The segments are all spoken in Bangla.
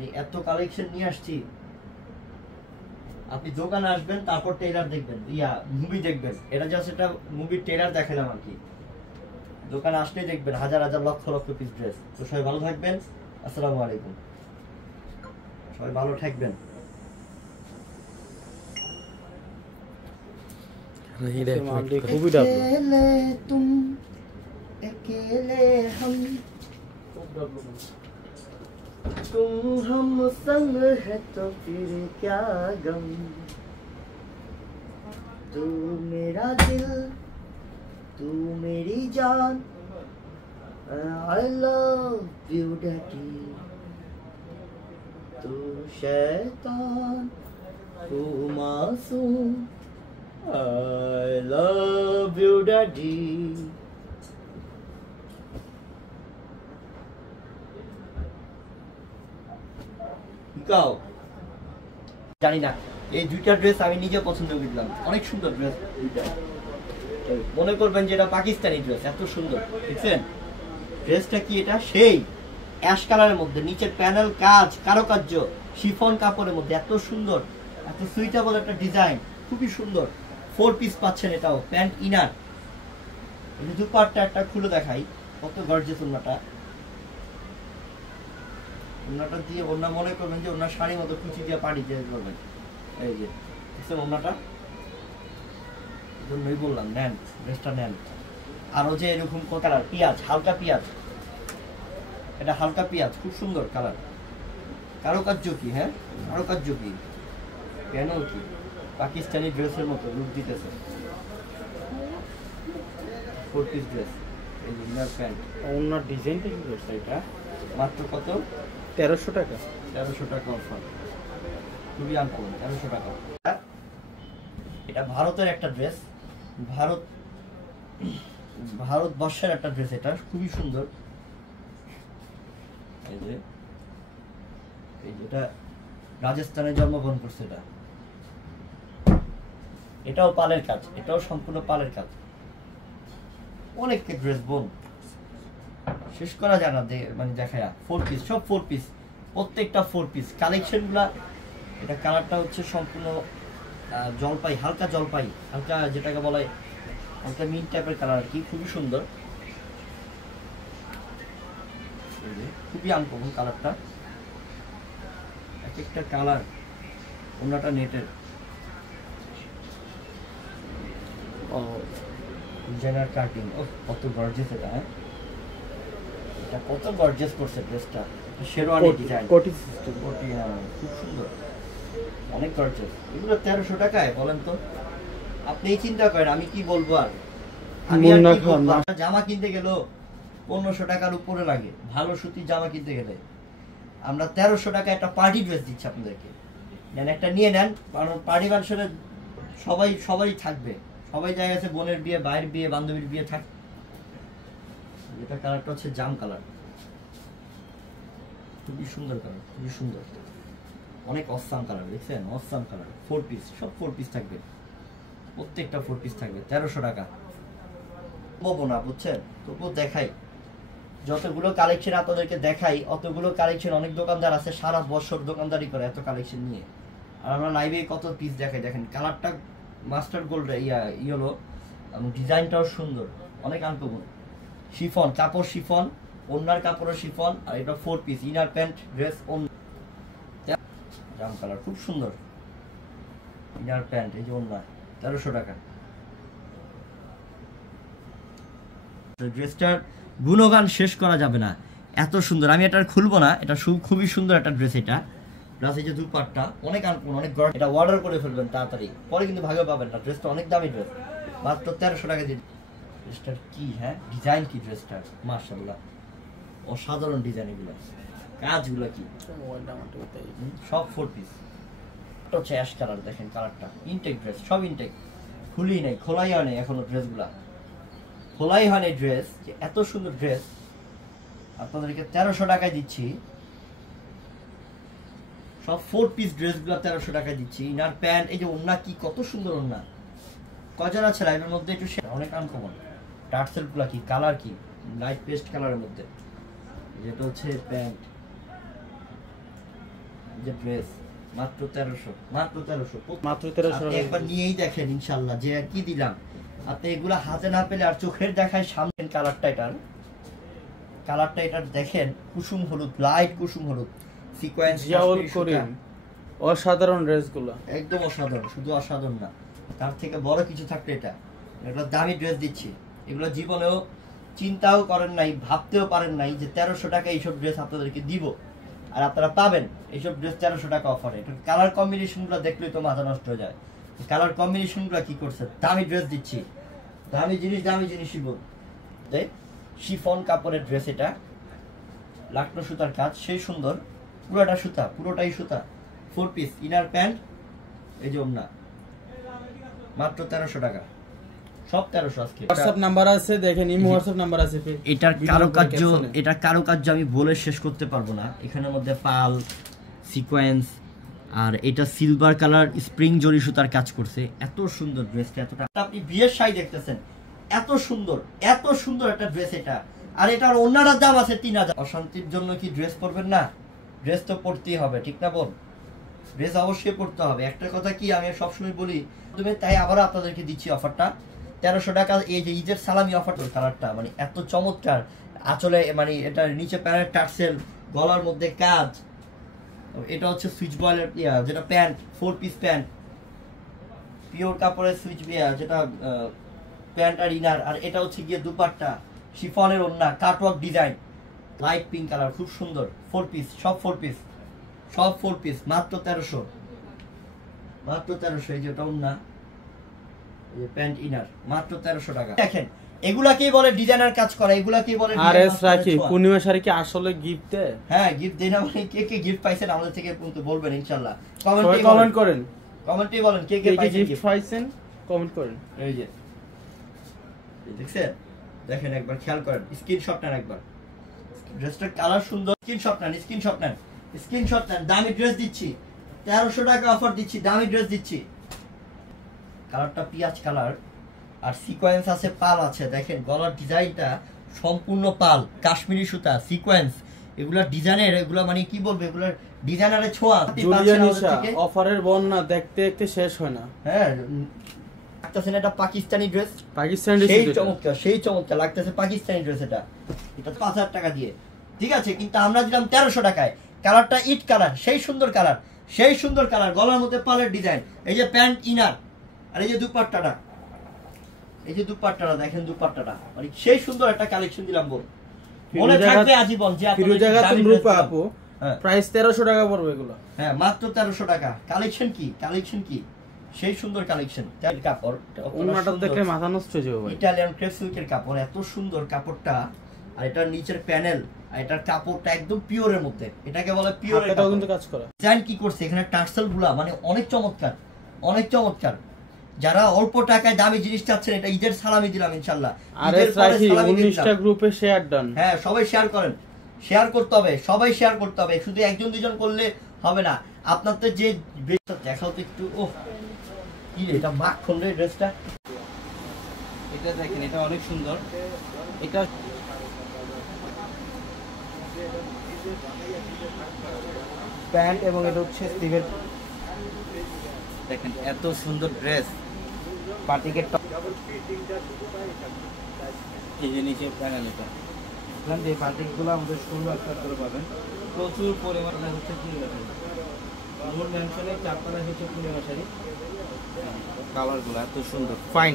মানে এত কালেকশন নিয়ে আসছি, আপনি দোকানে আসবেন তারপর ট্রেলার দেখবেন, মুভি দেখবেন। এটা জাস্ট একটা মুভির ট্রেলার দেখালাম আর কি। দোকানে আসলেই দেখবেন হাজার হাজার লক্ষ লক্ষ পিস ড্রেস। তো সবাই ভালো থাকবেন, আসসালামু আলাইকুম, সবাই ভালো থাকবেন। तुम अकेले हम तुम हम संग है तो फिर क्या गम, तू मेरा दिल तू मेरी जान, I love you daddy, तू शैतान तू मासूम, I love you daddy। গাও জানি না, এই দুইটা ড্রেস আমি নিজে পছন্দ করলাম, অনেক সুন্দর ড্রেস দুইটা। মনে করবেন যে এটা পাকিস্তানি ড্রেস, এত সুন্দর। দেখছেন ড্রেসটা কি? এটা সেই অ্যাশ কালারের মধ্যে, নিচের প্যানেল কাজ, কারুকার্য, শিফন কাপড়ের মধ্যে, এত সুন্দর, এত সুইটেবল একটা ডিজাইন, খুবই সুন্দর। 4 পিস পাচ্ছেন, এটাও প্যান্ট ইনার। এই দুপাট্টা একটা খুলে দেখাই, কত গর্জিয়াস ওন্নাটা। ওন্নাটা দিয়ে ওন্না মনে করবেন যে ওন্না শাড়ির মতো কুচি দিয়ে পাড়ি দিয়ে করবেন। এই যে দেখছেন ওন্নাটা, জন্যই বললাম নেন, ড্রেসটা নেন। আরো যে এরকম কালার পেঁয়াজ, হালকা পেঁয়াজ, এটা হালকা পেঁয়াজ, খুব সুন্দর কালার। কারুকার্য কি, হ্যাঁ কারুকার্য কি, কেন কি পাকিস্তানি ড্রেসের মতো লুক দিতেছে। 4 পিস ড্রেস, এই ইনার প্যান্ট। ওনার ডিজাইনটা কি করছে? এটা মাত্র কত? 1300 টাকা। 1300 টাকা অফার, খুবই আনকমন, 1300 টাকা। এটা ভারতের একটা ড্রেস, ভারতবর্ষের একটা ড্রেস, এটা খুবই সুন্দর। এই যে এটা রাজস্থানে জন্মগ্রহণ করছে। এটাও পালের কাজ, এটাও সম্পূর্ণ পালের কাজ। অনেক ড্রেস বোন শেষ করা যায় না, মানে দেখায়। 4 পিস, সব 4 পিস, প্রত্যেকটা 4 পিস কালেকশন গুলা। এটা কালারটা হচ্ছে সম্পূর্ণ জলপাই, হালকা জলপাই, হালকা যেটাকে বলে হালকা মিন্ট টাইপের কালার আর কি, খুবই সুন্দর, খুবই আনকমন কালারটা। এক একটা কালার, ওনাটা নেটের ডিজাইনার কাটিং। ও কত গর্জিয়াস এটা, হ্যাঁ এটা কত গর্জিয়াস করছে ড্রেসটা। শেরওয়ানি ডিজাইন, কোটি সিস্টেম, কোটি, হ্যাঁ খুব সুন্দর, অনেক গর্জিয়াস। এগুলো 1300 টাকায়, বলেন তো আপনি চিন্তা করেন আমি কি বলবো। আর আমি জামা কিনতে গেলেও 1500 টাকার উপরে লাগে, ভালো সুতির জামা কিনতে গেলে। আমরা 1300 টাকা একটা পার্টি ড্রেস দিচ্ছি আপনাদেরকে, নেন একটা নিয়ে নেন। কারণ পার্টি মানুষের সবাই থাকবে, সবাই জায়গা আছে, বোনের বিয়ে, ভাইয়ের বিয়ে, বান্ধবীর বিয়ে থাক। এটা কালারটা হচ্ছে জাম কালার, খুবই সুন্দর কালার, খুবই সুন্দর, অনেক অসাম কালার। দেখছেন অসাম কালার। 4 পিস, সব 4 পিস থাকবে, প্রত্যেকটা 4 পিস থাকবে 1300 টাকা। বলবো না বুঝছেন, তবুও দেখাই, যতগুলো কালেকশন আপনাদেরকে দেখাই অতগুলো কালেকশন অনেক দোকানদার আছে সারা বছর দোকানদারি করে এত কালেকশন নিয়ে। আর আমরা লাইভে কত পিস দেখাই, দেখেন কালারটা মাস্টার গোল্ড ইয়েলো, এবং ডিজাইনটাও সুন্দর, অনেক আনকমন। শিফন কাপড়, শিফন ওন্নার কাপড়ের শিফন। আর এটা 4 পিস ইনার প্যান্ট ড্রেস, জাম কালার, খুব সুন্দর ইনার প্যান্ট। এই যে ওন্না 1300 টাকা। ড্রেসটার গুণগান শেষ করা যাবে না, এত সুন্দর। আমি এটা খুলবো না, এটা খুবই সুন্দর একটা ড্রেস। এটা প্লাস এই যে দুপাট্টা অনেক আনকমন, অনেক গরম। এটা অর্ডার করে ফেলবেন তাড়াতাড়ি, পরে কিন্তু ভাগে পাবেন না। ড্রেসটা অনেক দামি ড্রেস, মাত্র 1300 টাকা দিয়ে। ড্রেসটার কি, হ্যাঁ ডিজাইন কি ড্রেসটার, মাশাআল্লাহ অসাধারণ ডিজাইন। এগুলো কাজগুলো কি, সব 4 পিস। এটা হচ্ছে অ্যাশ কালার, দেখেন কালারটা ইনটেক ড্রেস, সব ইনটেক, খুলি নেই, খোলাই হয় নাই এখনো ড্রেসগুলা, খোলাই হয় নাই ড্রেস। এত সুন্দর ড্রেস আপনাদেরকে 1300 টাকায় দিচ্ছি, সব 4 পিস ড্রেসগুলো 1300 টাকায় দিচ্ছি। ইনার প্যান্ট, এই যে ওন্না কি কত সুন্দর ওন্না, কজন আছে লাইভের মধ্যে একটু অনেক আনকমন। টার্সেল গুলা কি, কালার কি লাইট পেস্ট কালারের মধ্যে, যেটা হচ্ছে প্যান্ট, যে ড্রেস মাত্র 1300, মাত্র 1300, মাত্র 1300 আপনি টাকা। একবার নিয়েই দেখেন ইনশাআল্লাহ যে কি দিলাম। আপনি এগুলা হাতে না পেলে আর চোখের দেখায় সামনে কালারটা এটার দেখেন, কুসুম হলুদ, লাইট কুসুম হলুদ, সিকোয়েন্স জিয়াউল করিম, অসাধারণ ড্রেসগুলো, একদম অসাধারণ, শুধু অসাধারণ না, তার থেকে বড় কিছু থাকলে এটা দামি ড্রেস দিচ্ছি। এগুলো জীবনেও চিন্তাও করেন নাই, ভাবতেও পারেন নাই যে 1300 টাকা এইসব ড্রেস আপনাদেরকে দিব, আর আপনারা পাবেন এইসব ড্রেস 1300 টাকা অফারে। এটা কালার কম্বিনেশনগুলো দেখলেই তো মাথা নষ্ট হয়ে যায়। কালার কম্বিনেশনগুলো কি করছে, দামি ড্রেস দিচ্ছি, দামি জিনিসই বল। তাই শিফন কাপড়ের ড্রেস, এটা লাকনো সুতার কাজ, সেই সুন্দর, পুরোটা সুতা, পুরোটাই সুতা, 4 পিস ইনার প্যান্ট, এই যে ওড়না, মাত্র 1300 টাকা, সব 1300 আজকে। হোয়াটসঅ্যাপ নাম্বার আছে, দেখেন ইমো হোয়াটসঅ্যাপ নাম্বার আছে। এটার কারুকার্য আমি বলে শেষ করতে পারবো না। এখানের মধ্যে পাল, সিকোয়েন্স, আর এটা সিলভার কালার স্প্রিং জরি সুতার কাজ করছে। এত সুন্দর ড্রেসটা, এতটা আপনি বিয়ের শাড়ি দেখতেছেন, এত সুন্দর একটা ড্রেস এটা। আর এটার ওড়নাটার দাম আছে 3000। অশান্তির জন্য কি ড্রেস পরবেন না? ড্রেস তো পরতেই হবে, ঠিক না বল? ড্রেস অবশ্যই পরতে হবে। একটা কথা কি আমি সবসময় বলি, তুমি তাই আবারও আপনাদেরকে দিচ্ছি অফারটা 1300 টাকা। এই যে ঈদের সালামি অফার, কালারটা মানে এত চমৎকার, আঁচলে মানে এটা নিচে প্যান্টের টার্সেল, গলার মধ্যে কাজ, এটা হচ্ছে সুইচ বয়েলের যেটা প্যান্ট, 4 পিস প্যান্ট, পিওর কাপড়ের সুইচ যেটা প্যান্ট আর ইনার, আর এটা হচ্ছে গিয়ে দুপাট্টা, শিফনের ওড়না, cutwork design, light pink colour, খুব সুন্দর, 4 পিস, সব 4 পিস, মাত্র 1300, মাত্র 1300। এই যে ওটা ওড়না, এই যে প্যান্ট ইনার, মাত্র 1300 টাকা। দেখেন এগুলাকেই বলে ডিজাইনার কাজ করা, এগুলাকেই বলে আরএস রাখি। পূর্ণিমা শাড়ি কি আসলে গিফট দেয়? হ্যাঁ, গিফট দেয় না মানে কে গিফট পাইছেন আমাদের থেকে কিন্তু বলবেন ইনশাআল্লাহ। কমেন্ট করেন, কমেন্টে বলেন কে গিফট পাইছেন, কমেন্ট করেন। এই যে দেখছেন, দেখেন একবার খেয়াল করেন, স্ক্রিনশট নেন একবার, ড্রেসটার কালার সুন্দর, স্ক্রিনশট নেন। দামি ড্রেস দিচ্ছি, 1300 টাকা অফার দিচ্ছি, দামি ড্রেস দিচ্ছি। কালারটা পিয়াজ কালার, আর সিকোয়েন্স আছে, পাল আছে, দেখেন গলার ডিজাইনটা সম্পূর্ণ পাল, কাশ্মীরি সুতা, সিকোয়েন্স, এগুলা ডিজাইনের, এগুলা মানে কি বলবো, এগুলার ডিজাইনারের ছোঁয়া। অফারের বন্যা দেখতে দেখতে শেষ হয় না। হ্যাঁ, লাগতেছে এটা পাকিস্তানি ড্রেস, সেই চমৎকার লাগতেছে পাকিস্তানি ড্রেস। এটা 5000 টাকা দিয়ে, ঠিক আছে, কিন্তু আমরা দিলাম 1300 টাকায়। কালারটা ইট কালার, সেই সুন্দর কালার, গলার মধ্যে পালের ডিজাইন, এই যে প্যান্ট ইনার, আর এই যে দুপাট্টাটা, দেখেন দুপাট্টাটা মানে সেই সুন্দর একটা কালেকশন দিলাম। বল মনে থাকবে আজীবন যে আপু প্রাইস 1300 টাকা পড়বে এগুলো। হ্যাঁ, মাত্র 1300 টাকা। কালেকশন কি সেই সুন্দর কালেকশন। কাপড় ওন্নাটা দেখলে মাথা নষ্ট হয়ে যাবে ভাই। ইটালিয়ান ক্রেপ সিল্কের কাপড়, এত সুন্দর কাপড়টা, আর এটার নিচের প্যানেল, আর এটার কাপড়টা একদম পিওরের মধ্যে, এটাকে বলে পিওর। এটাও কিন্তু কাজ করা। ডিজাইন কি করছে এখানে, টার্সেল গুলা মানে অনেক চমৎকার। যারা অল্প টাকায় দামি জিনিস চাচ্ছেন, এটা ঈদের সালামি দিলাম ইনশাআল্লাহ। আরে রাখি 19টা গ্রুপে শেয়ার ডান। হ্যাঁ, সবাই শেয়ার করেন, সবাই শেয়ার করতে হবে, শুধু একজন দুজন করলে হবে না। আপনার তো যে ড্রেসটা দেখাও তো একটু, ও কি রে, এটা মাখ খুললে ড্রেসটা, এটা দেখেন, এটা অনেক সুন্দর। এটা প্যান্ট এবং এটা হচ্ছে স্লিভের, দেখেন এত সুন্দর ড্রেস, পার্টিকে এই যে নিচে প্যানেল, এটা যে পার্টিগুলো আমাদের সুন্দর করে পাবেন, প্রচুর পরিমাণে হচ্ছে নূর ম্যানশনের 4 তলায় হচ্ছে পূর্ণিমা শাড়ি। কালারগুলো এত সুন্দর, ফাইন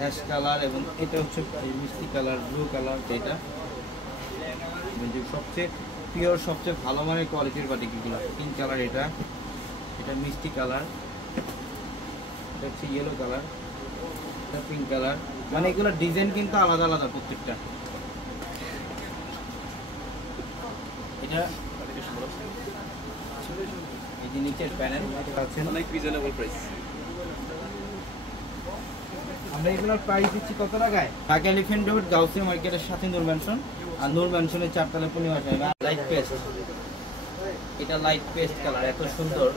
অ্যাশ কালার, এবং এটা হচ্ছে মিষ্টি কালার, ব্লু কালার, এটা সবচেয়ে পিওর, সবচেয়ে ভালো মানের কোয়ালিটির বাটিকগুলো। পিঙ্ক কালার, এটা মিষ্টি কালার, এটা হচ্ছে ইয়েলো কালার, এটা পিঙ্ক কালার, মানে এগুলো ডিজাইন কিন্তু আলাদা আলাদা প্রত্যেকটা। এটা এই যে নিচের প্যানেল আছে, অনেক রিজনেবল প্রাইস। আমরা এগুলোর প্রাইস দিচ্ছি কত টাকায়? ঢাকা এলিফ্যান্ট রোড গাউসিয়া মার্কেটের সাথে নূর ম্যানশন, আর নূর ম্যানশনের 4 তলায় পূর্ণিমা শাড়ি। লাইট পেস্ট, এটা লাইট পেস্ট কালার, এত সুন্দর।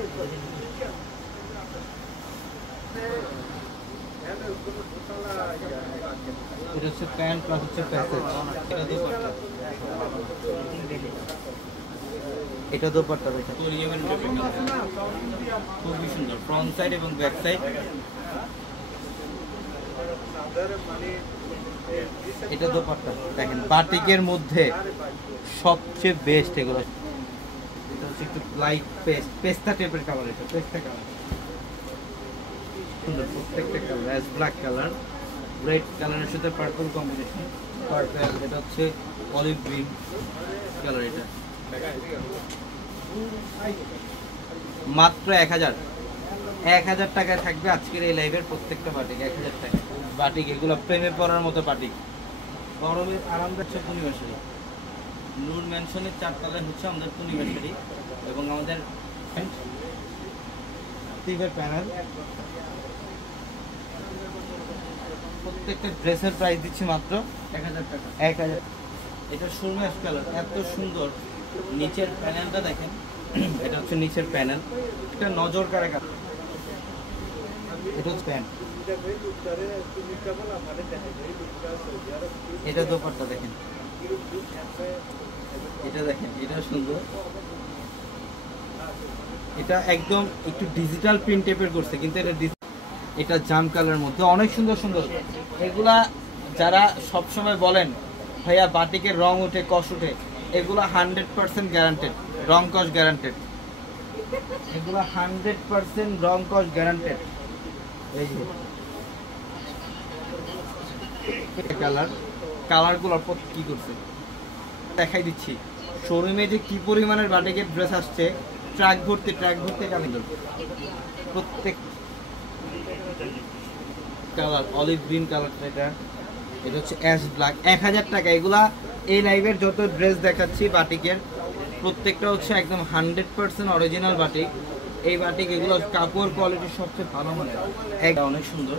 এটা হচ্ছে প্যান্ট প্লাস হচ্ছে প্যাসেজ, এটা দুপাট্টা। এটা দোপাট্টা দেখেন খুবই সুন্দর, ফ্রন্ট সাইড এবং ব্যাক সাইড। এটা দোপাট্টা দেখেন, বাটিকের মধ্যে সবচেয়ে বেস্ট এগুলো। এটা হচ্ছে একটু লাইট পেস্তা টাইপের কালার, এটা পেস্তা কালার সুন্দর, প্রত্যেকটা colour ash black colour, red কালারের সাথে পার্পল কম্বিনেশন, পার্পল। এটা হচ্ছে অলিভ গ্রিন কালার। এটা মাত্র 1000 টাকায় থাকবে আজকের এই লাইভের প্রত্যেকটা বাটিক। 1000 টাকা বাটিক, এগুলো প্রেমে পড়ার মতো বাটিক, গরমের আরামদায়ক পূর্ণিমা শাড়ি। নূর ম্যানশনের 4 তলায় হচ্ছে আমাদের পূর্ণিমা শাড়ি, এবং আমাদের প্যানেল। প্রত্যেকটা ড্রেসের প্রাইস দিচ্ছি মাত্র 1000 টাকা। 1000। এটা সুরমা কালার, এত সুন্দর। নিচের প্যানেলটা দেখেন, এটা হচ্ছে নিচের প্যানেল, এটা নজর কাড়া কালার। এটা হচ্ছে প্যান্ট, এটা দোপাট্টা দেখেন, এটা দেখেন, এটা সুন্দর। এটা একদম একটু ডিজিটাল প্রিন্ট টাইপের করছে, কিন্তু এটা জাম কালারের মধ্যে অনেক সুন্দর সুন্দর। এগুলা যারা সবসময় বলেন ভাইয়া বাটিকের রং উঠে, কষ উঠে, এগুলা 100% গ্যারান্টেড, রং কষ গ্যারান্টেড। এগুলা 100% রং কষ গ্যারান্টেড। এই যে কালারগুলো কি করছে দেখাই দিচ্ছি। শোরুমে যে কি পরিমাণের বাটিকের ড্রেস আসছে, ট্রাক ভর্তি কালার। প্রত্যেক কালার অলিভ গ্রিন কালারটা, এটা হচ্ছে অ্যাশ ব্ল্যাক। 1000 টাকা। এগুলা এই লাইভের যত ড্রেস দেখাচ্ছি বাটিকের, প্রত্যেকটা হচ্ছে একদম 100% অরিজিনাল বাটিক। এই বাটিক এগুলো কাপড় কোয়ালিটি সবচেয়ে ভালো মানের, অনেক সুন্দর।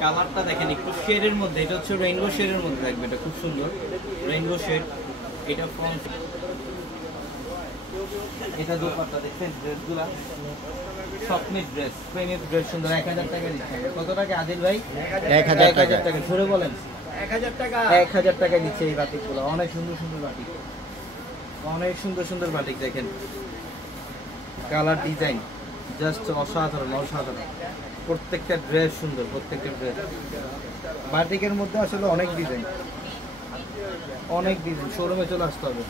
কালারটা দেখেন একটু শেডের মধ্যে, এটা হচ্ছে রেইনবো শেডের মধ্যে থাকবে, এটা খুব সুন্দর রেইনবো শেড। এটা ফ্রন্ট, এটা দোপাট্টা দেখছেন, ড্রেসগুলা স্বপ্নের ড্রেস, প্রেমের ড্রেস সুন্দর। 1000 টাকা দিচ্ছে। কত টাকা আদিল ভাই? 1000 টাকা। ধরে বলেন 1000 টাকা। 1000 টাকা দিচ্ছে এই বাটিকগুলো। অনেক সুন্দর সুন্দর বাটিক, অনেক সুন্দর সুন্দর বাটিক দেখেন। কালার ডিজাইন জাস্ট অসাধারণ অসাধারণ। প্রত্যেকটা ড্রেস সুন্দর, প্রত্যেকটা ড্রেস। বাটিকের মধ্যে আসলে অনেক ডিজাইন, অনেক ডিজাইন। শোরুমে চলে আসতে হবে,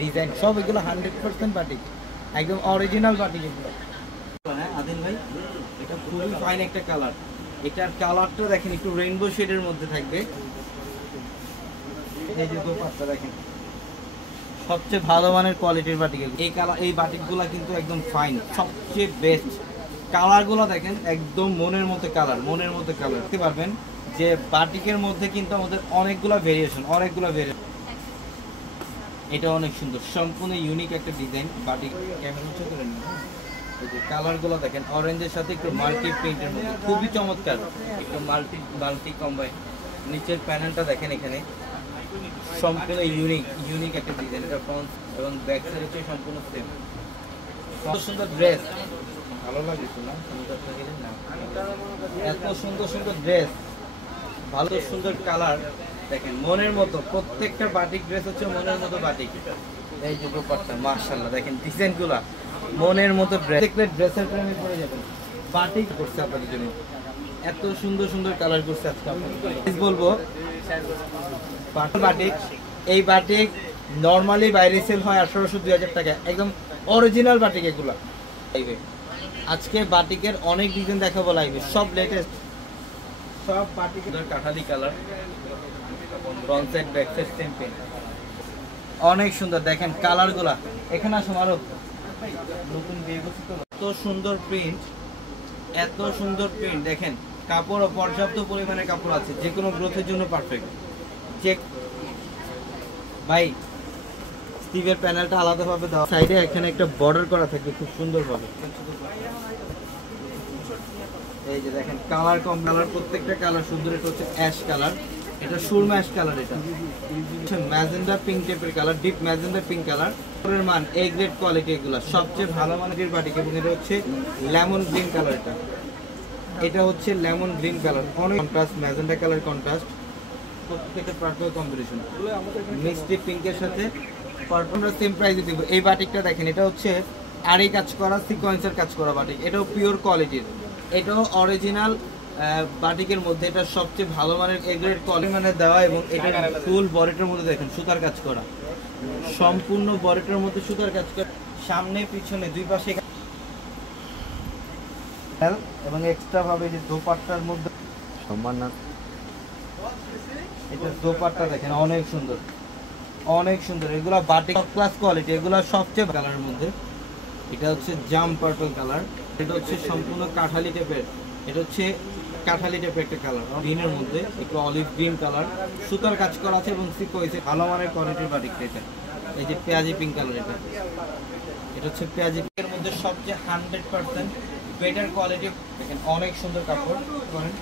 ডিজাইন সব এগুলো 100% বাটিক, একদম অরিজিনাল বাটিক এগুলো। হ্যাঁ আদিল ভাই, এটা খুবই ফাইন একটা কালার। এটার কালারটা দেখেন একটু রেইনবো শেডের মধ্যে থাকবে। এই যে দোপাট্টা দেখেন, সবচেয়ে ভালো মানের কোয়ালিটির বাটিক। এই কালার, এই বাটিকগুলো কিন্তু একদম ফাইন, সবচেয়ে বেস্ট। কালারগুলো দেখেন একদম মনের মতো কালার, মনের মতো কালার। দেখতে পারবেন যে বাটিকের মধ্যে কিন্তু আমাদের অনেকগুলো ভেরিয়েশন। এটা অনেক সুন্দর, সম্পূর্ণ ইউনিক একটা ডিজাইন। বাটিক ক্যামেরা হচ্ছে করে নিন। এই যে কালারগুলো দেখেন, অরেঞ্জের সাথে একটু মাল্টি প্রিন্টের মধ্যে, খুবই চমৎকার। একটু মাল্টি কম্বাইন। নিচের প্যানেলটা দেখেন, এখানে সম্পূর্ণ ইউনিক একটা ডিজাইন। এটা ফ্রন্ট এবং ব্যাক সাইড হচ্ছে সম্পূর্ণ সেম। কত সুন্দর ড্রেস, ভালো লাগে না? এত সুন্দর সুন্দর ড্রেস, ভালো সুন্দর কালার দেখেন, মনের মতো। প্রত্যেকটা বাটিক ড্রেস হচ্ছে মনের মতো বাটিক। এই যে দোপাট্টা মাশাআল্লাহ দেখেন, ডিজাইনগুলো মনের মতো ড্রেস। দেখলে ড্রেসের প্রেমে পড়ে যাবেন। বাটিক করছে আপনাদের জন্য, এত সুন্দর সুন্দর কালার করছে আজকে আপনাদের। বলবো বাটিক, এই বাটিক নর্মালি বাইরে সেল হয় 1800-2000 টাকা, একদম অরিজিনাল বাটিক এগুলা। আজকে বাটিকের অনেক ডিজাইন দেখাবো লাইভে, সব লেটেস্ট, সব বাটিকের। কাঠালি colour, front side back side same pen, অনেক সুন্দর। দেখেন কালারগুলা, এখানে আসুন আরো নতুন বিয়ে করছি তো। এত সুন্দর প্রিন্ট, এত সুন্দর প্রিন্ট দেখেন। কাপড়ও পর্যাপ্ত পরিমাণে কাপড় আছে, যে কোনো গ্রোথের জন্য পারফেক্ট। চেক ভাই, স্টিভের প্যানেলটা আলাদাভাবে দেওয়া, সাইডে এখানে একটা বর্ডার করা থাকবে খুব সুন্দরভাবে। এই যে দেখেন কালার কম কালার, প্রত্যেকটা কালার সুন্দর। এটা হচ্ছে অ্যাশ কালার, এটা সুরমা অ্যাশ কালার, এটা ম্যাজেন্ডা পিঙ্ক টাইপের colour, deep magenta pink colour. এর মান এ গ্রেড কোয়ালিটি, এগুলো সবচেয়ে ভালো মানের বাটিক। এবং এটা হচ্ছে লেমন গ্রিন কালার, এটা হচ্ছে লেমন গ্রিন কালার, অনেক কন্ট্রাস্ট, ম্যাজেন্ডা কালার কন্ট্রাস্ট, প্রত্যেকটা পার্পল কম্বিনেশন। মিষ্টি পিঙ্কের সাথে পারবো আমরা সেম প্রাইসে দিব। এই বাটিকটা দেখেন, এটা হচ্ছে আড়ি কাজ করা সিকোয়েন্সের কাজ করা বাটিক, এটাও পিওর কোয়ালিটির, এটাও অরিজিনাল বাটিকের মধ্যে এটা সবচেয়ে ভালো মানের এ গ্রেড কোয়ালিটি মানে দেওয়া, এবং এটা ফুল বডিটার মধ্যে দেখেন সুতার কাজ করা, সম্পূর্ণ বডিটার মধ্যে সুতার কাজ করা, সামনে পিছনে দুই পাশে, এবং এক্সট্রা ভাবে যে দোপাট্টার মধ্যে সম্মান না, এটা দোপাট্টা দেখেন অনেক সুন্দর, অনেক সুন্দর। এগুলা বাটিক ক্লাস কোয়ালিটি, এগুলা সবচেয়ে কালারের মধ্যে। এটা হচ্ছে জাম পার্পল কালার, এটা হচ্ছে সম্পূর্ণ কাঠালি টাইপের, এটা হচ্ছে কাঠালি টাইপের একটা কালার, গ্রিনের মধ্যে একটু অলিভ গ্রিন কালার, সুতার কাজ করা আছে এবং সিকোয়েন্সে ভালো মানের কোয়ালিটির বাটিকটা। এটা এই যে পেঁয়াজি পিঙ্ক কালার, এটা হচ্ছে পেঁয়াজি পিঙ্কের মধ্যে সবচেয়ে 100% বেটার কোয়ালিটি। দেখেন অনেক সুন্দর কাপড় করেন,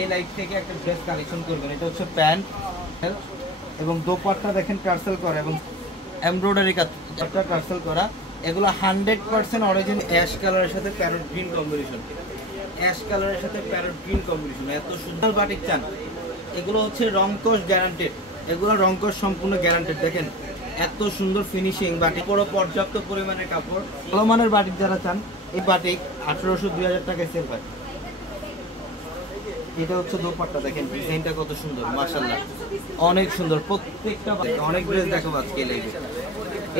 এই লাইট থেকে একটা ড্রেস কালেকশন করবেন। এটা হচ্ছে প্যান্ট এবং দোপাট্টা দেখেন টার্সেল করা এবং এমব্রয়ডারি কাজটা টার্সেল করা, এগুলো 100% অরিজিনাল অ্যাশ কালারের সাথে প্যারট গ্রিন কম্বিনেশন, অ্যাশ কালারের সাথে প্যারট গ্রিন কম্বিনেশন, এত সুন্দর বাটিক চান। এগুলো হচ্ছে রংকশ গ্যারান্টেড, এগুলো রংকশ সম্পূর্ণ গ্যারান্টেড। দেখেন এত সুন্দর ফিনিশিং বাটিক, পুরো পর্যাপ্ত পরিমাণে কাপড়, ভালো মানের বাটিক যারা চান, এই বাটিক 1800-2000 টাকায় সেল হয়। এটা হচ্ছে দোপাট্টা, দেখেন ডিজাইনটা কত সুন্দর, মাশাআল্লাহ অনেক সুন্দর। প্রত্যেকটা অনেক ড্রেস দেখাবো আজকে লাইভে।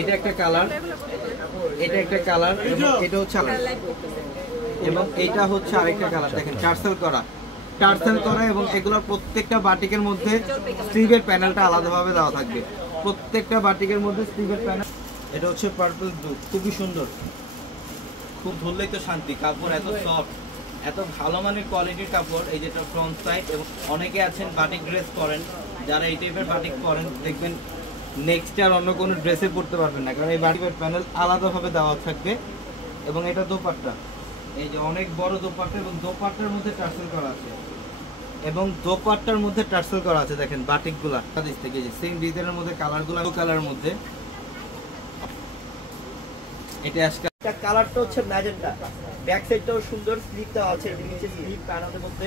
এটা একটা কালার, এটা একটা কালার, এটা হচ্ছে এবং এটা হচ্ছে আরেকটা কালার। দেখেন টার্সেল করা, টার্সেল করা, এবং এগুলোর প্রত্যেকটা বাটিকের মধ্যে স্লিভের প্যানেলটা আলাদাভাবে দেওয়া থাকবে, প্রত্যেকটা বাটিকের মধ্যে স্লিভের প্যানেল। এটা হচ্ছে পার্পল ব্লু, খুবই সুন্দর, খুব ধরলেই তো শান্তি, কাপড় এত সফট, এত ভালো মানের কোয়ালিটির কাপড়। এই যেটা ফ্রন্ট সাইড, এবং অনেকে আছেন বাটিক ড্রেস পরেন, যারা এই টাইপের বাটিক পরেন দেখবেন নেক্সট আর অন্য কোনো ড্রেসে পরতে পারবেন না, কারণ এই বাটিকের প্যানেল আলাদাভাবে দেওয়া থাকবে। এবং এটা দোপাট্টা, এই যে অনেক বড় দোপাট্টা, এবং দোপাট্টার মধ্যে টার্সেল করা আছে, এবং দোপাট্টার মধ্যে টার্সেল করা আছে। দেখেন বাটিকগুলা থেকে যে সেম ডিজাইনের মধ্যে কালারগুলো কালারের মধ্যে, এটা আজকে কালারটা হচ্ছে ম্যাজেন্টা, ব্যাক সাইডটাও সুন্দর, স্লিপটা আছে, নিচে স্লিপ প্যানেলের মধ্যে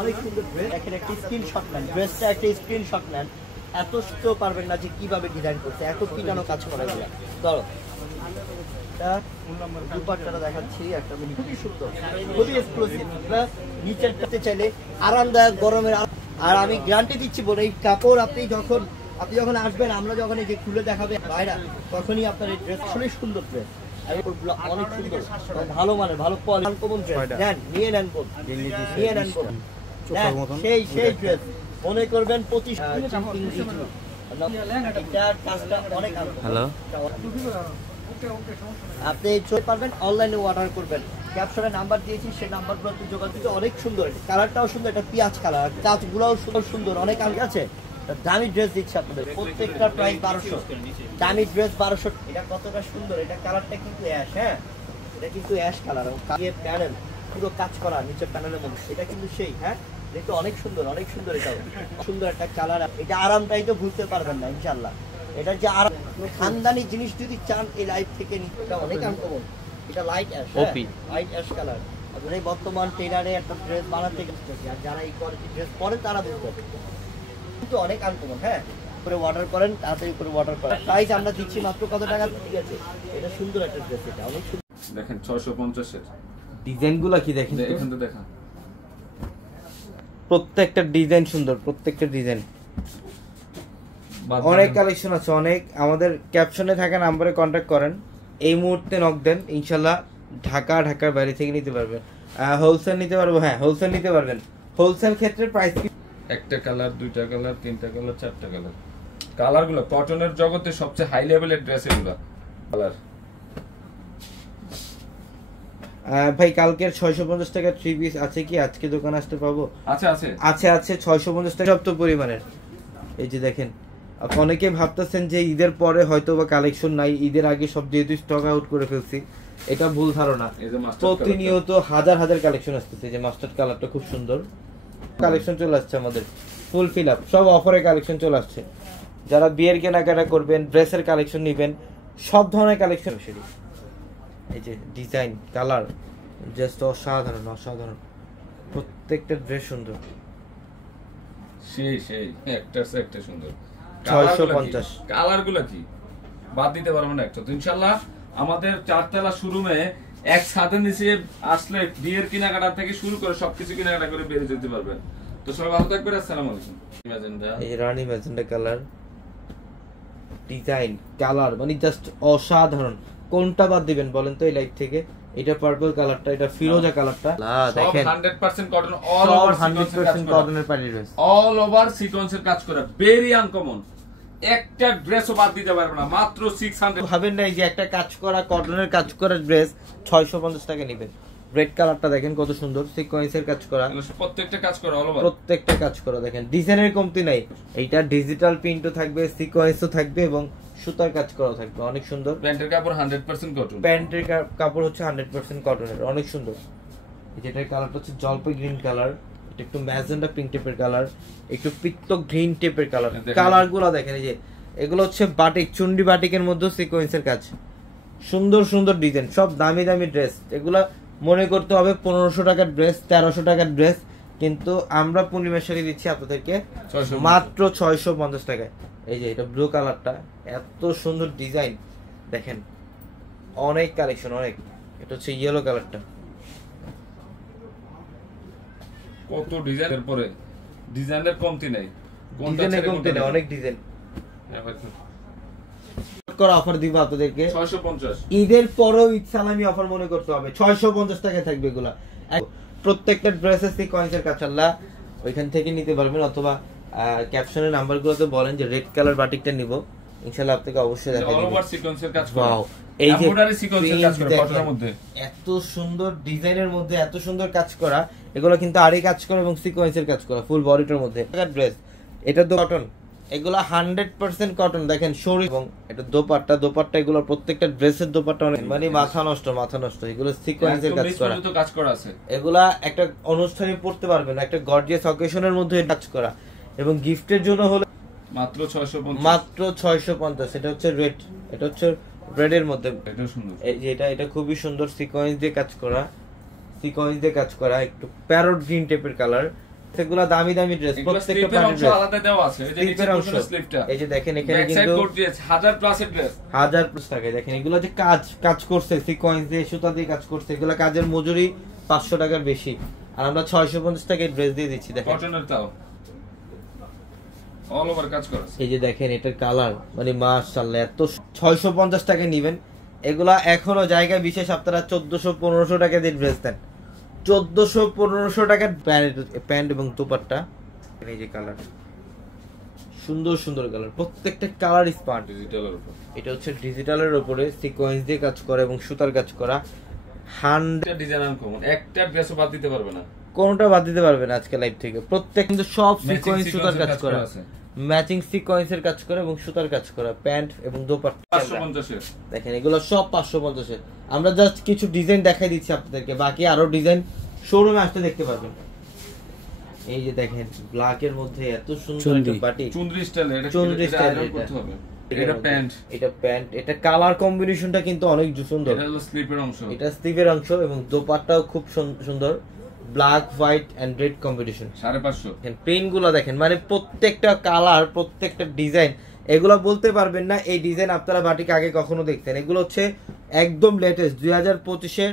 অনেক সুন্দর ড্রেস। দেখেন একটা স্ক্রিনশট নেন, ড্রেসটা একটা স্ক্রিনশট নেন, এত সুন্দর পারবেন না যে কিভাবে ডিজাইন করছে, এত পিটানো কাজ করা যায়। ধরো দুপাট্টাটা দেখাচ্ছি, একটা খুবই সুন্দর, খুবই এক্সক্লুসিভ, নিচেরটাতে চাইলে আরামদায়ক গরমের। আর আমি গ্যারান্টি দিচ্ছি বলে, এই কাপড় আপনি যখন আসবেন, আমরা যখন এই যে খুলে দেখাবে বাইরা, তখনই আপনার এই ড্রেস আসলে সুন্দর ড্রেস, অনেক সুন্দর, ভালো মানের, ভালো কোয়ালিটি, কমন ড্রেস নেন, নিয়ে নেন, নিয়ে নেন, সেই ড্রেস মনে করবেন 25। হ্যালো, আপনি চলে পারবেন, অনলাইনে অর্ডার করবেন, ক্যাপশনে নাম্বার দিয়েছি, সেই নাম্বারগুলোতে যোগাযোগ। অনেক সুন্দর, কালারটাও সুন্দর, এটা পেঁয়াজ কালার, কাজগুলোও সুন্দর, অনেক আছে। দামি ড্রেস দিচ্ছে আপনাদের, প্রত্যেকটা প্রাইস 1200, দামি ড্রেস 1200। এটা কতটা সুন্দর, এটা কালারটা কিন্তু অ্যাশ, হ্যাঁ এটা কিন্তু অ্যাশ কালার, প্যানেল পুরো কাজ করা নিচের প্যানেলের মধ্যে, এটা কিন্তু সেই, হ্যাঁ দেখতে অনেক সুন্দর, অনেক সুন্দর, এটাও সুন্দর একটা কালার। এটা আরামটাই তো ভুলতে পারবেন না ইনশাল্লাহ। এটা যে আরাম, খানদানি জিনিস যদি চান এই লাইফ থেকে নিতে, এটা অনেক আনকমন। এটা light ash, light ash colour. এই বর্তমান টেলারে একটা ড্রেস বানাতে গেছে, আর যারা এই কোয়ালিটি ড্রেস পরে তারা বুঝবে, কিন্তু অনেক আনকমন। হ্যাঁ করে অর্ডার করেন, তাড়াতাড়ি করে অর্ডার করেন। প্রাইস আমরা দিচ্ছি মাত্র কত টাকা, ঠিক আছে? এটা সুন্দর একটা ড্রেস, এটা অনেক সুন্দর। দেখেন 650 এর ডিজাইনগুলো কি দেখেন, এখান থেকে দেখা, প্রত্যেকটা ডিজাইন সুন্দর, প্রত্যেকটা ডিজাইন। অনেক কালেকশন আছে, অনেক। আমাদের ক্যাপশনে থাকা নাম্বারে কন্ট্যাক্ট করেন, এই মুহূর্তে নক দেন, ইনশাল্লাহ ঢাকার বাইরে থেকে নিতে পারবেন। হোলসেল নিতে পারবো, হ্যাঁ হোলসেল নিতে পারবেন। হোলসেল ক্ষেত্রে প্রাইস একটা কালার, দুইটা কালার, তিনটা কালার, চারটা কালার। কালারগুলো কটনের জগতে সবচেয়ে হাই লেভেলের ড্রেস এগুলো কালার। ভাই কালকের 650 টাকা 3 পিস আছে কি আজকে দোকানে আসতে পাবো? আছে আছে আছে আছে 650 টাকা সব তো পরিমাণের। এই যে দেখেন, অনেকে ভাবতেছেন যে ঈদের পরে হয়তো বা কালেকশন নাই, ঈদের আগে সব যেহেতু স্টক আউট করে ফেলছি, এটা ভুল ধারণা। প্রতিনিয়ত হাজার হাজার কালেকশন আসতেছে। যে মাস্টার্ড কালারটা খুব সুন্দর কালেকশন চলে আসছে আমাদের, ফুল ফিল আপ, সব অফারে কালেকশন চলে আসছে। যারা বিয়ের কেনাকাটা করবেন, ড্রেসের কালেকশন নেবেন, সব ধরনের কালেকশন। এই যে ডিজাইন, কালার জাস্ট অসাধারণ, অসাধারণ, প্রত্যেকটা ড্রেস সুন্দর, সেই একটা সুন্দর। 650। কালারগুলো কি বাদ দিতে পারবো না একটা। তো ইনশাআল্লাহ আমাদের 4 তলা শোরুমে একসাথে নিচে আসলে বিয়ের কেনাকাটা থেকে শুরু করে সবকিছু কেনাকাটা করে বেরিয়ে যেতে পারবেন। তো সবাই ভালো থাকবেন, আসসালামু আলাইকুম। ম্যাজেন্ডা, এই রানী ম্যাজেন্ডা কালার, ডিজাইন কালার মানে জাস্ট অসাধারণ। কোনটা বাদ দিবেন বলেন তো এই লাইট থেকে? এটা পার্পল কালারটা, এটা ফিরোজা কালারটা, দেখেন 100% কটন, অল ওভার 100% কটনের প্যাডি ড্রেস, অল ওভার সিকোয়েন্সের কাজ করা, ভেরি আনকমন। একটা ড্রেসও বাদ দিতে পারবে না, মাত্র 600। ভাবেন না যে একটা কাজ করা কটনের কাজ করা ড্রেস 650 টাকা নেবেন। রেড কালারটা দেখেন কত সুন্দর, সিকোয়েন্সের কাজ করা, প্রত্যেকটা কাজ করা, অল ওভার প্রত্যেকটা কাজ করা। দেখেন ডিজাইনের কমতি নাই। এইটা ডিজিটাল প্রিন্টও থাকবে, সিকোয়েন্সও থাকবে এবং সুতার কাজ করা থাকবে, অনেক সুন্দর। প্যান্টের কাপড় 100% কটন, প্যান্টের কাপড় হচ্ছে 100% কটনের, অনেক সুন্দর। যেটার কালারটা হচ্ছে জলপাই গ্রিন কালার, এটা একটু ম্যাজেন্ডা পিঙ্ক টাইপের কালার, একটু পিত্ত গ্রিন টাইপের কালার। কালারগুলো দেখেন, এই যে এগুলো হচ্ছে বাটিক, চুন্ডি বাটিকের মধ্যে সিকোয়েন্সের কাজ, সুন্দর সুন্দর ডিজাইন, সব দামি দামি ড্রেস। এগুলা মনে করতে হবে 1500 টাকার ড্রেস, 1300 টাকার ড্রেস, কিন্তু আমরা পূর্ণিমার শাড়ি দিচ্ছি আপনাদেরকে মাত্র 650 টাকায়। এই যে এটা ব্লু কালারটা, এত সুন্দর ডিজাইন দেখেন, অনেক কালেকশন অনেক। এটা হচ্ছে ইয়েলো কালারটা, কত ডিজাইনের পরে ডিজাইনের কমতি নাই, ডিজাইনের কমতি নেই, অনেক ডিজাইন করা অফার দিব আপনাদেরকে 650। ঈদের পরেও ঈদ সালামি অফার মনে করতে হবে, 650 টাকায় থাকবে এগুলা। প্রত্যেকটা ড্রেসের সিকোয়েন্সের কাজ আল্লাহ ওইখান থেকে নিতে পারবেন, অথবা ক্যাপশনের নাম্বারগুলোতে বলেন যে রেড কালার বাটিকটা নিব, ইনশাআল্লাহ আপনাকে অবশ্যই দেখাবো। অল ওভার সিকোয়েন্সের কাজ করা, ওয়াও, এই যে এমব্রয়ডারি সিকোয়েন্সের কাজ করা কটনের মধ্যে, এত সুন্দর ডিজাইনের মধ্যে এত সুন্দর কাজ করা। এগুলো কিন্তু আরই কাজ করা এবং সিকোয়েন্সের কাজ করা, ফুল বডিটার মধ্যে ড্রেস। এটা তো কটন, এগুলো 100% কটন। দেখেন শরীর এবং এটা দোপাট্টা, দোপাট্টা এগুলো প্রত্যেকটা ড্রেসের দোপাট্টা অনেক মানে মাথা নষ্ট। এগুলো সিকোয়েন্সের কাজ করা আছে। এগুলা একটা অনুষ্ঠানে পড়তে পারবেন, একটা গর্জিয়াস অকেশনের মধ্যে কাজ করা, এবং গিফটের জন্য হলে মাত্র 650, মাত্র 650। এটা হচ্ছে রেড, এটা হচ্ছে রেড এর মধ্যে, এটা সুন্দর। এই যে এটা খুবই সুন্দর, সিকোয়েন্স দিয়ে কাজ করা, সিকোয়েন্স দিয়ে কাজ করা, একটু প্যারট গ্রিন টাইপের কালার। সেগুলো দামি দামি ড্রেস, প্রত্যেকটা প্যান্ট ড্রেস আলাদা দেওয়া আছে। এই যে নিচের পোরশনের স্লিপটা, এই যে দেখেন এখানে কিন্তু 1000 প্লাস এর ড্রেস, 1000+ টাকা। দেখেন এগুলো যে কাজ করছে সিকোয়েন্স দিয়ে, সুতা দিয়ে কাজ করছে, এগুলো কাজের মজুরি 500 টাকার বেশি, আর আমরা 650 টাকায় ড্রেস দিয়ে দিচ্ছি। দেখেন কটনের তাও অল ওভার কাজ করা আছে। এই যে দেখেন এটার কালার মানে মাশাআল্লাহ, এত 650 টাকায় নেবেন। এগুলা এখনো জায়গা বিশেষ আপনারা 1400-1500 টাকা দিয়ে ড্রেস দেন, 1400-1500 টাকার প্যান্ট এবং দুপাট্টা। এই যে কালার, সুন্দর সুন্দর কালার, প্রত্যেকটা কালার স্মার্ট। ডিজিটালের উপর, এটা হচ্ছে ডিজিটালের উপরে সিকোয়েন্স দিয়ে কাজ করা এবং সুতার কাজ করা। 100 ডিজাইন আনকমন, একটা ড্রেসও বাদ দিতে পারবে না, কোনটা বাদ দিতে পারবে না আজকে লাইভ থেকে। প্রত্যেক কিন্তু সব সিকোয়েন্স সুতার কাজ করা আছে, ম্যাচিং সিকোয়েন্সের কাজ করা এবং সুতার কাজ করা, প্যান্ট এবং দোপাট্টা 550 এর। দেখেন এগুলো সব 550 এর। আমরা জাস্ট কিছু ডিজাইন দেখাই দিচ্ছি আপনাদেরকে, বাকি আরো ডিজাইন শোরুমে আসতে দেখতে পাবেন। এই যে দেখেন ব্ল্যাক এর মধ্যে এত সুন্দর একটা বাটিক, চুনরি স্টাইল, এটা চুনরি স্টাইল করতে হবে। এটা প্যান্ট, এটা কালার কম্বিনেশনটা কিন্তু অনেক সুন্দর। এটা হলো স্লিপের অংশ, এটা স্লিভের অংশ এবং দোপাট্টাও খুব সুন্দর, black white and red combination, 550। Print গুলো দেখেন, মানে প্রত্যেকটা কালার প্রত্যেকটা ডিজাইন, এগুলো বলতে পারবেন না এই ডিজাইন আপনারা বাটিক আগে কখনো দেখতেন। এগুলো হচ্ছে একদম লেটেস্ট 2025 এর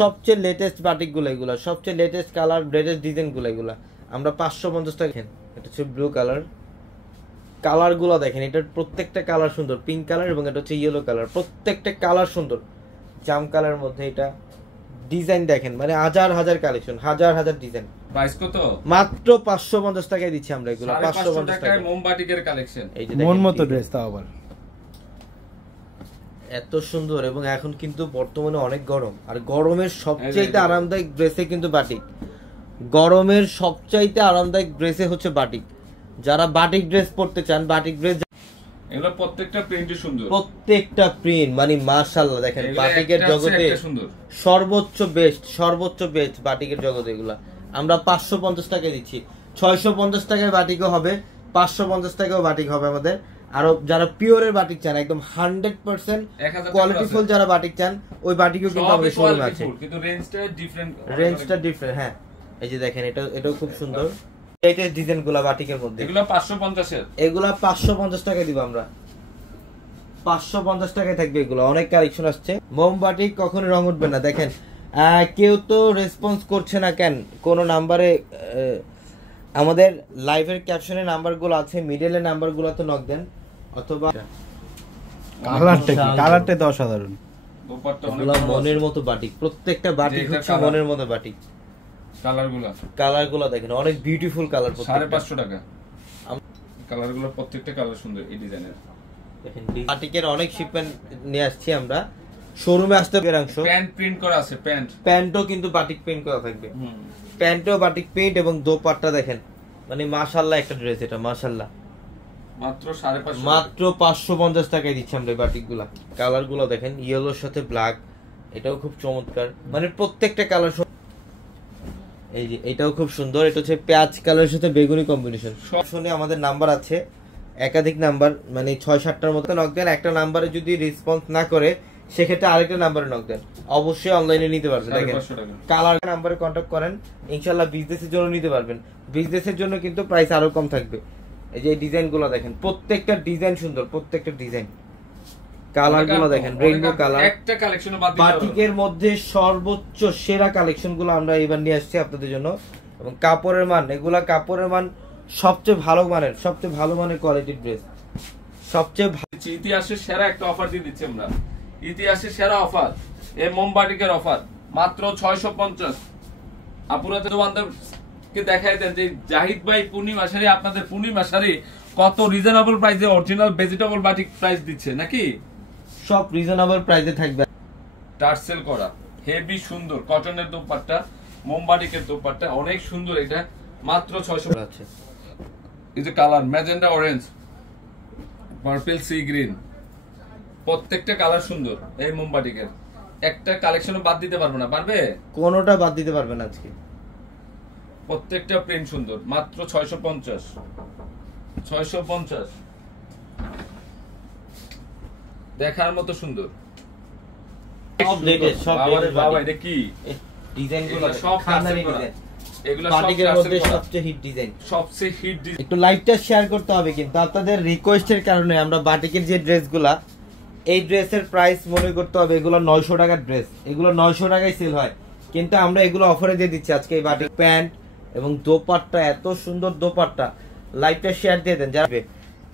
সবচেয়ে লেটেস্ট বাটিক গুলো, এগুলো সবচেয়ে লেটেস্ট কালার, লেটেস্ট ডিজাইন গুলো, এগুলো আমরা 550 টাকা। এটা হচ্ছে ব্লু কালার, কালার গুলো দেখেন, এটার প্রত্যেকটা কালার সুন্দর, পিঙ্ক কালার এবং এটা হচ্ছে ইয়েলো কালার, প্রত্যেকটা কালার সুন্দর। জাম কালার মধ্যে এটা ডিজাইন দেখেন, মানে হাজার হাজার কালেকশন, হাজার হাজার ডিজাইন। প্রাইস কত? মাত্র 550 টাকায় দিচ্ছি আমরা এগুলো, 550 টাকায় মোমবাটিকের কালেকশন। এই যে মন মতো ড্রেস, তাও আবার এত সুন্দর। এবং এখন কিন্তু বর্তমানে অনেক গরম, আর গরমের সবচাইতে আরামদায়ক ড্রেসে কিন্তু বাটিক, গরমের সবচাইতে আরামদায়ক ড্রেসে হচ্ছে বাটিক। যারা বাটিক ড্রেস পরতে চান, বাটিক ড্রেস, এগুলো প্রত্যেকটা প্রিন্টই সুন্দর, প্রত্যেকটা প্রিন্ট মানে মাশাআল্লাহ। দেখেন বাটিকের জগতে সর্বোচ্চ বেস্ট বাটিকের জগতে এগুলা আমরা 550 টাকায় দিচ্ছি। 650 টাকায় বাটিকও হবে, 550 টাকাও বাটিক হবে আমাদের। আরো যারা পিওরের বাটিক চান, একদম 100% কোয়ালিটিফুল যারা বাটিক চান, ওই বাটিকও কিন্তু আমাদের শোরুমে আছে, কিন্তু রেঞ্জটা ডিফারেন্ট। হ্যাঁ। এই যে দেখেন এটাও খুব সুন্দর, লেটেস্ট ডিজাইন গুলা বাটিকের মধ্যে, এগুলো 550 এর, এগুলা 550 টাকা দিব আমরা, 550 টাকায় থাকবে এগুলো। অনেক কালেকশন আসছে। মোমবাটিক কখনো রং উঠবে না। দেখেন কেউ তো রেসপন্স করছে না কেন, কোন নাম্বারে আমাদের লাইভের ক্যাপশনে নাম্বারগুলো আছে, মিডলে নাম্বারগুলো তো নক দেন, অথবা কালারটা তো অসাধারণ। দোপাট্টা অনেক এগুলা ভালো মনের আছে। মতো বাটিক, প্রত্যেকটা বাটিক যে এটা হচ্ছে colour। মনের মতো বাটিক। কালারগুলো কালারগুলো দেখেন অনেক বিউটিফুল কালার, 550 টাকা। কালারগুলো প্রত্যেকটা কালার সুন্দর এই ডিজাইনের। বাটিকের অনেক শিপমেন্ট নিয়ে আসছি আমরা, শোরুমে আসতে বেরাংশ। প্যান্ট প্রিন্ট করা আছে, প্যান্টও কিন্তু বাটিক প্রিন্ট করা থাকবে, প্যান্টও বাটিক প্রিন্ট এবং দোপাট্টা দেখেন, মানে মাশাআল্লাহ একটা ড্রেস, এটা মাশাআল্লাহ। মাত্র 550 মাত্র 550 টাকায় দিচ্ছি আমরা এই বাটিকগুলা। কালারগুলো দেখেন, ইয়েলোর সাথে ব্ল্যাক, এটাও খুব চমৎকার, মানে প্রত্যেকটা কালার। এই যে এটাও খুব সুন্দর, এটা হচ্ছে পেঁয়াজ কালারের সাথে বেগুনি কম্বিনেশন। শুনে আমাদের নাম্বার আছে, একাধিক নাম্বার, মানে 6-7টার মতো নক দেন। একটা নাম্বারে যদি রেসপন্স না করে সেক্ষেত্রে আরেকটা নাম্বারে নক দেন, অবশ্যই অনলাইনে নিতে পারবেন। দেখেন 550 টাকা। কালার নাম্বারে কন্ট্যাক্ট করেন, ইনশাআল্লাহ বিজনেসের জন্য নিতে পারবেন। বিজনেসের জন্য কিন্তু প্রাইস আরো কম থাকবে। এই যে ডিজাইনগুলো দেখেন, প্রত্যেকটা ডিজাইন সুন্দর, প্রত্যেকটা ডিজাইন। কালারগুলো দেখেন, রেইনবো কালার। একটা কালেকশনও বাদ দিতে পারবেন না। বাটিকের মধ্যে সর্বোচ্চ সেরা কালেকশনগুলো আমরা এবার নিয়ে আসছি আপনাদের জন্য। এবং কাপড়ের মান, এগুলা কাপড়ের মান সবচেয়ে ভালো মানের, সবচেয়ে ভালো মানের কোয়ালিটির ড্রেস, সবচেয়ে ইতিহাসের সেরা একটা অফার দিয়ে দিচ্ছি আমরা, ইতিহাসের সেরা অফার, এই মোমবাটিকের অফার মাত্র 650। আপুরাতে বান্ধবকে দেখাই দেন যে জাহিদ ভাই পূর্ণিমা শাড়ি, আপনাদের পূর্ণিমা শাড়ি কত রিজনেবল প্রাইসে অরিজিনাল ভেজিটেবল বাটিক প্রাইস দিচ্ছে নাকি। সব রিজনেবল প্রাইসে থাকবে। টার্সেল করা হেভি সুন্দর কটনের দোপাট্টা, মোমবাটিকের দোপাট্টা অনেক সুন্দর, এটা মাত্র 600 আছে। এই যে colour magenta orange, purple sea green, প্রত্যেকটা কালার সুন্দর। এই মোমবাটিকের একটা কালেকশনও বাদ দিতে পারবে না, পারবে? কোনোটা বাদ দিতে পারবেন আজকে। প্রত্যেকটা প্রিন্ট সুন্দর, মাত্র 650। 650 দেখার মতো সুন্দর। সব লেটেস্ট, সব বাবা রে latest বাবা, বাটিক। এটা কি? ডিজাইনগুলো এগুলো সব খানদানি টার্সেল করা। ডিজাইন, এগুলো সব বাটিকের টার্সেল মধ্যে করা। সবচেয়ে হিট ডিজাইন। সবচেয়ে হিট ডিজাইন। একটু লাইভটা শেয়ার করতে হবে, কিন্তু আপনাদের রিকোয়েস্টের কারণে আমরা বাটিকের যে ড্রেসগুলা, এই ড্রেসের প্রাইস মনে করতে হবে, এগুলো 900 টাকার ড্রেস, এগুলো 900 টাকায় সেল হয়, কিন্তু আমরা এগুলো অফারে দিয়ে দিচ্ছি আজকে। এই বাটিক প্যান্ট এবং দোপাট্টা, এত সুন্দর দোপাট্টা, লাইভটা শেয়ার দিয়ে দেন যাবে।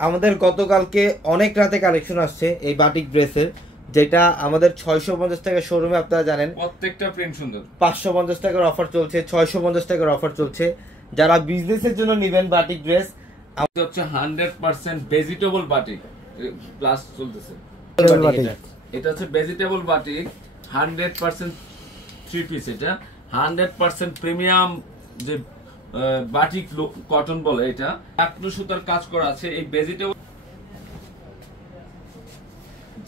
আমাদের গতকালকে অনেক রাতে কালেকশন আসছে এই বাটিক ড্রেসের, যেটা আমাদের 650 টাকা শোরুমে, আপনারা জানেন প্রত্যেকটা প্রিন্ট সুন্দর। 550 টাকার অফার চলছে, 650 টাকার অফার চলছে। যারা বিজনেসের জন্য নেবেন বাটিক ড্রেস, আমাদের হচ্ছে 100% ভেজিটেবল বাটিক প্লাস চলতেছে। এটা হচ্ছে ভেজিটেবল বাটিক 100% থ্রি পিস, এটা 100% প্রিমিয়াম যে বাটিক কটন বলে, এটা টাকলু সুতার কাজ করা আছে। এই ভেজিটেবল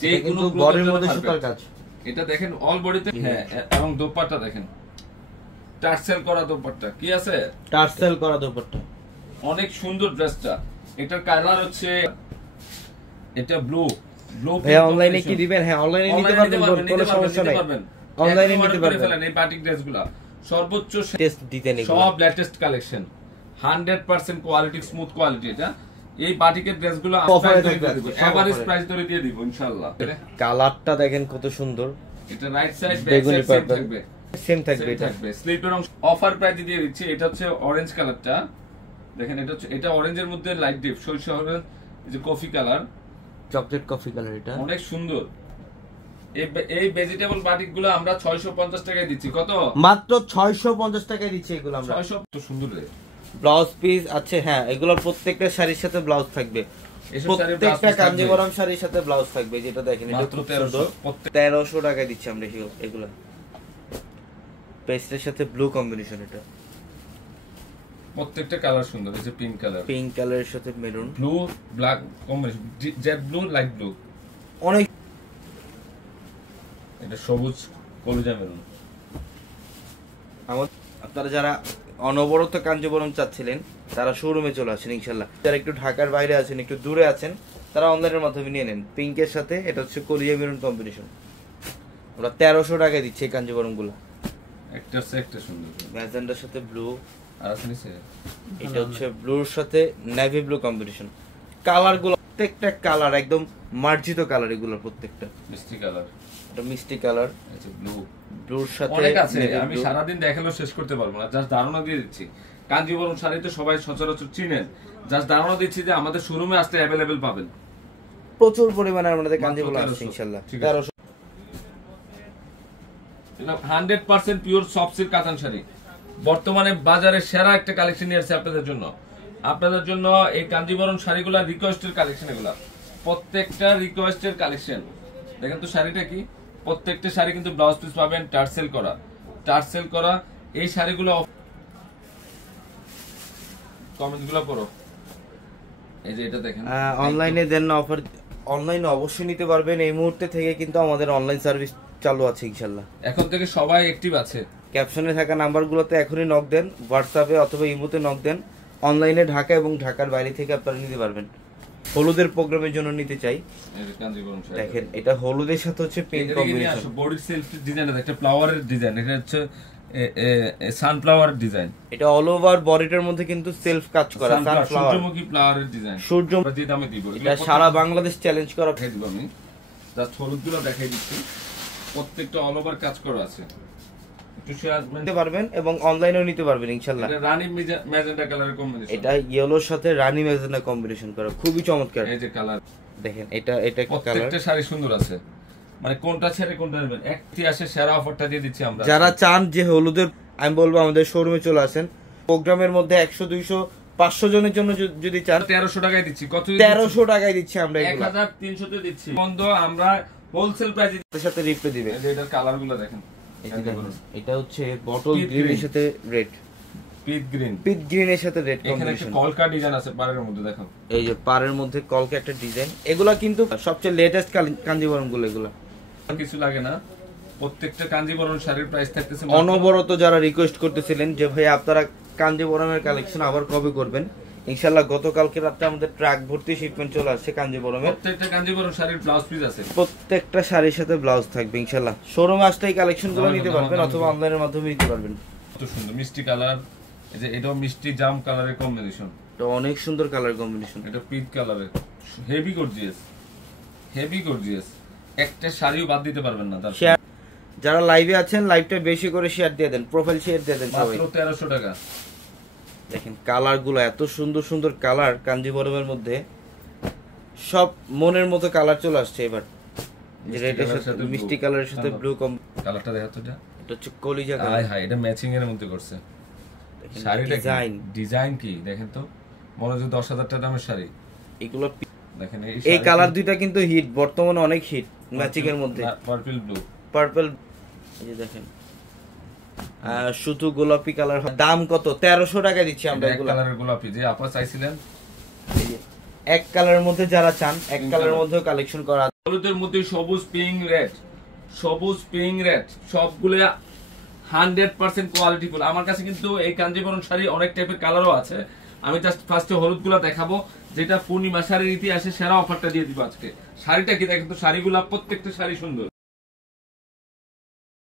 যে কোনো বডির মধ্যে সুতার কাজ, এটা দেখেন অল বডিতে। হ্যাঁ, এবং দোপাট্টা দেখেন টার্সেল করা দোপাট্টা, কি আছে টার্সেল করা দোপাট্টা, অনেক সুন্দর ড্রেসটা। এটার কালার হচ্ছে এটা ব্লু। ভাই অনলাইনে কি দিবেন? হ্যাঁ অনলাইনে নিতে পারবেন, কোনো সমস্যা নাই, অনলাইনে নিতে পারবেন। এই বাটিক ড্রেসগুলো সর্বোচ্চ টেস্ট দিতেন, সব latest collection, 100% quality, smooth quality. এটা এই বাটিকের ড্রেসগুলো অফারে থাকবে, এভারেজ প্রাইস ধরে দিয়ে দিব ইনশাআল্লাহ। কালারটা দেখেন কত সুন্দর, এটা রাইট সাইড ব্যাক বেগুনি সাইড সেম পার্পল থাকবে, সেম থাকবে। সেম এটা থাকবে। স্লিপের অংশ অফার প্রাইস দিয়ে দিচ্ছি। এটা হচ্ছে অরেঞ্জ কালারটা দেখেন, এটা হচ্ছে, এটা অরেঞ্জের মধ্যে লাইট ডিপ সরিষা অরেঞ্জ, এই যে coffee colour, chocolate coffee colour, এটা অনেক সুন্দর। এই ভেজিটেবল বাটিক গুলো আমরা 650 টাকায় দিচ্ছি। কত? মাত্র 650 টাকায় দিচ্ছি এগুলো আমরা। 600 তো সুন্দর রে। ব্লাউজ পিস আছে, হ্যাঁ এগুলো প্রত্যেকটা শাড়ির সাথে ব্লাউজ থাকবে, এসব শাড়ির ব্লাউজ প্রত্যেকটা পিস থাকবে। কাঞ্জিবরম শাড়ির সাথে ব্লাউজ থাকবে, যেটা দেখেন এটা মাত্র খুব 1300 সুন্দর। প্রত্যেক 1300 টাকায় দিচ্ছি আমরা এগুলো। পেস্টের সাথে ব্লু কম্বিনেশন, এটা প্রত্যেকটা কালার সুন্দর। এই যে পিঙ্ক কালার, পিঙ্ক কালারের সাথে maroon, blue black combination, Z blue light blue, অনেক। এটা সবুজ কলিজা মেরুন। আপনারা যারা অনবরত কাঞ্জিবরম চাচ্ছিলেন তারা শোরুমে চলে আসেন ইনশাল্লাহ। যারা একটু ঢাকার বাইরে আছেন, একটু দূরে আছেন, তারা অনলাইনের মাধ্যমে নিয়ে নেন। পিঙ্কের সাথে এটা হচ্ছে কলিজা মেরুন কম্বিনেশন, আমরা 1300 টাকায় দিচ্ছি এই কাঞ্জিবরম গুলো। একটা সুন্দর ম্যাজেন্ডার সাথে ব্লু, আর আছে নিচে এটা হচ্ছে ব্লুর সাথে নেভি ব্লু কম্বিনেশন। কালার গুলো প্রত্যেকটা কালার একদম মার্জিত কালার, এগুলো প্রত্যেকটা মিষ্টি কালার, এটা মিষ্টি কালার, আচ্ছা ব্লু, ব্লুর সাথে অনেক আছে, navy আমি blue। সারাদিন দেখালেও শেষ করতে পারবো না, জাস্ট ধারণা দিয়ে দিচ্ছি। কাঞ্জিবরম শাড়ি তো সবাই সচরাচর চিনেন, জাস্ট ধারণা দিচ্ছি যে আমাদের শোরুমে আসলে অ্যাভেলেবেল পাবেন। প্রচুর পরিমাণে আমাদের কাঞ্জিবরম মাত্র আছে 1300 ইনশাআল্লাহ। ঠিক আছে। 1300 এটা 100% পিওর সফট সিল্ক কাতান শাড়ি, বর্তমানে বাজারে সেরা একটা কালেকশন নিয়ে আসছে আপনাদের জন্য। আপনাদের জন্য এই কাঞ্জিবরম শাড়িগুলা রিকোয়েস্টের কালেকশন, এগুলা প্রত্যেকটা রিকোয়েস্টের কালেকশন। দেখেন তো শাড়িটা কি, প্রত্যেকটা শাড়ি কিন্তু ব্লাউজ পিস পাবেন টার্সেল করা, টার্সেল করা। এই শাড়িগুলো কমেন্টগুলো পড়ো, এই যে এটা দেখেন অনলাইনে দেন না অফার, অনলাইনে অবশ্যই নিতে পারবেন। এই মুহূর্তে থেকে কিন্তু আমাদের অনলাইন সার্ভিস চালু আছে ইনশাআল্লাহ। এখন থেকে সবাই অ্যাক্টিভ আছে। ক্যাপশনে থাকা নাম্বারগুলোতে এখনই নক দেন, হোয়াটসঅ্যাপে অথবা ইমোতে নক দেন। অনলাইনে ঢাকা এবং ঢাকার বাইরে থেকে আপনারা নিতে পারবেন। হলুদের প্রোগ্রামের জন্য নিতে চাই, এই যে কাঞ্জিবরম শাড়ি দেখেন এটা হলুদের সাথে হচ্ছে পিঙ্ক কম্বিনেশন। বডির সেলফ ডিজাইন, একটা ফ্লাওয়ারের ডিজাইন, এটা হচ্ছে সানফ্লাওয়ার ডিজাইন। এটা অল ওভার বডিটার মধ্যে কিন্তু সেলফ কাজ করা সানফ্লাওয়ার, সূর্যমুখী ফ্লাওয়ারের ডিজাইন। সূর্য যে দামে দিব এটা সারা বাংলাদেশ চ্যালেঞ্জ করা। দেখাই দিব আমি, জাস্ট হলুদগুলো দেখাই দিচ্ছি, প্রত্যেকটা অল ওভার কাজ করা আছে। একটু শেয়ার নিতে পারবেন এবং অনলাইনেও নিতে পারবেন ইনশাআল্লাহ। এটা রানী ম্যাজেন্টা কালারের কম্বিনেশন, এটা ইয়েলোর সাথে রানী ম্যাজেন্টা কম্বিনেশন করা, খুবই চমৎকার। এই যে কালার দেখেন এটা কালার, প্রত্যেকটা শাড়ি সুন্দর আছে, মানে কোনটা ছেড়ে কোনটা নেবেন। একটি আসে সেরা অফারটা দিয়ে দিচ্ছি আমরা। যারা চান যে হলুদের, আমি বলবো আমাদের শোরুমে চলে আসেন। প্রোগ্রামের মধ্যে 100 200 500 জনের জন্য যদি চান 1300 টাকায় দিচ্ছি। কত 1300 টাকায় দিচ্ছি আমরা, এগুলো 1300 তে দিচ্ছি। বন্ধ আমরা হোলসেল প্রাইসে এর সাথে রিপ্লে দিবে। এই যে এটার কালারগুলো দেখেন, এটা হচ্ছে বটল Peach গ্রিন এর green। সাথে রেড, পিট গ্রিন, পিট গ্রিন এর সাথে রেড এখানে একটা কম্বিনেশন। কলকা ডিজাইন আছে পাড়ের মধ্যে, দেখো এই যে পাড়ের মধ্যে কলকা একটা ডিজাইন। এগুলা কিন্তু সবচেয়ে লেটেস্ট কাঞ্জিবরম গুলো, এগুলা কিছু লাগে না। প্রত্যেকটা কাঞ্জিবরম শাড়ির প্রাইস থাকতেছে অনবরত যারা রিকোয়েস্ট করতেছিলেন যে ভাই আপনারা কাঞ্জিবরমের কালেকশন আবার কবে করবেন, ইনশাআল্লাহ গতকালকে রাতে আমাদের ট্রাক ভর্তি শিপমেন্ট চলে আসছে কাঞ্জিবরমের। প্রত্যেকটা কাঞ্জিবরম শাড়ির ব্লাউজ পিস আছে, প্রত্যেকটা শাড়ির সাথে ব্লাউজ থাকবে ইনশাআল্লাহ। শোরুমে আসলে এই কালেকশন গুলো নিতে পারবেন অথবা অনলাইনের মাধ্যমে নিতে পারবেন। কত সুন্দর মিষ্টি কালার, এই যে এটাও মিষ্টি জাম কালারের কম্বিনেশন, এটা অনেক সুন্দর কালার কম্বিনেশন। এটা পিট কালারের, হেভি গর্জিয়াস, হেভি গর্জিয়াস। একটা শাড়িও বাদ দিতে পারবেন না। তার শেয়ার, যারা লাইভে আছেন লাইভটা বেশি করে শেয়ার দিয়ে দেন, প্রোফাইল শেয়ার দিয়ে দেন সবাই। মাত্র 1300 টাকা। দেখেন কালার গুলো এত সুন্দর সুন্দর কালার কাঞ্জিবরমের মধ্যে, সব মনের মতো কালার চলে আসছে এবার। যে রেডের সাথে মিষ্টি কালারের সাথে ব্লু কালারটা দেখা তো, এটা হচ্ছে কলিজা হাই কালার। হাই, এটা ম্যাচিং এর মধ্যে করছে। শাড়িটা ডিজাইন, ডিজাইন কি দেখেন তো, মনে হচ্ছে 10,000 টাকা দামের শাড়ি। এগুলো দেখেন এই কালার দুইটা কিন্তু হিট, বর্তমানে অনেক হিট ম্যাচিং এর মধ্যে। পার্পল ব্লু, পার্পল, এই যে দেখেন শুধু গোলাপি কালার। দাম কত? 1300 টাকা দিচ্ছি আমরা এক এগুলো। কালারের গোলাপি যে আপা চাইছিলেন, এই যে এক কালারের মধ্যে যারা চান এক কালারের মধ্যেও কালেকশন করা। হলুদের মধ্যে সবুজ পিঙ্ক রেড, সবুজ পিঙ্ক রেড সবগুলো 100% কোয়ালিটি ফুল। আমার কাছে কিন্তু এই কাঞ্জিবরম শাড়ি অনেক টাইপের কালারও আছে। আমি জাস্ট ফার্স্টে হলুদগুলো দেখাবো, যেটা পূর্ণিমা শাড়ির ইতিহাসে সেরা অফারটা দিয়ে দিব আজকে। শাড়িটা কি দেখেন তো, শাড়িগুলা প্রত্যেকটা শাড়ি সুন্দর।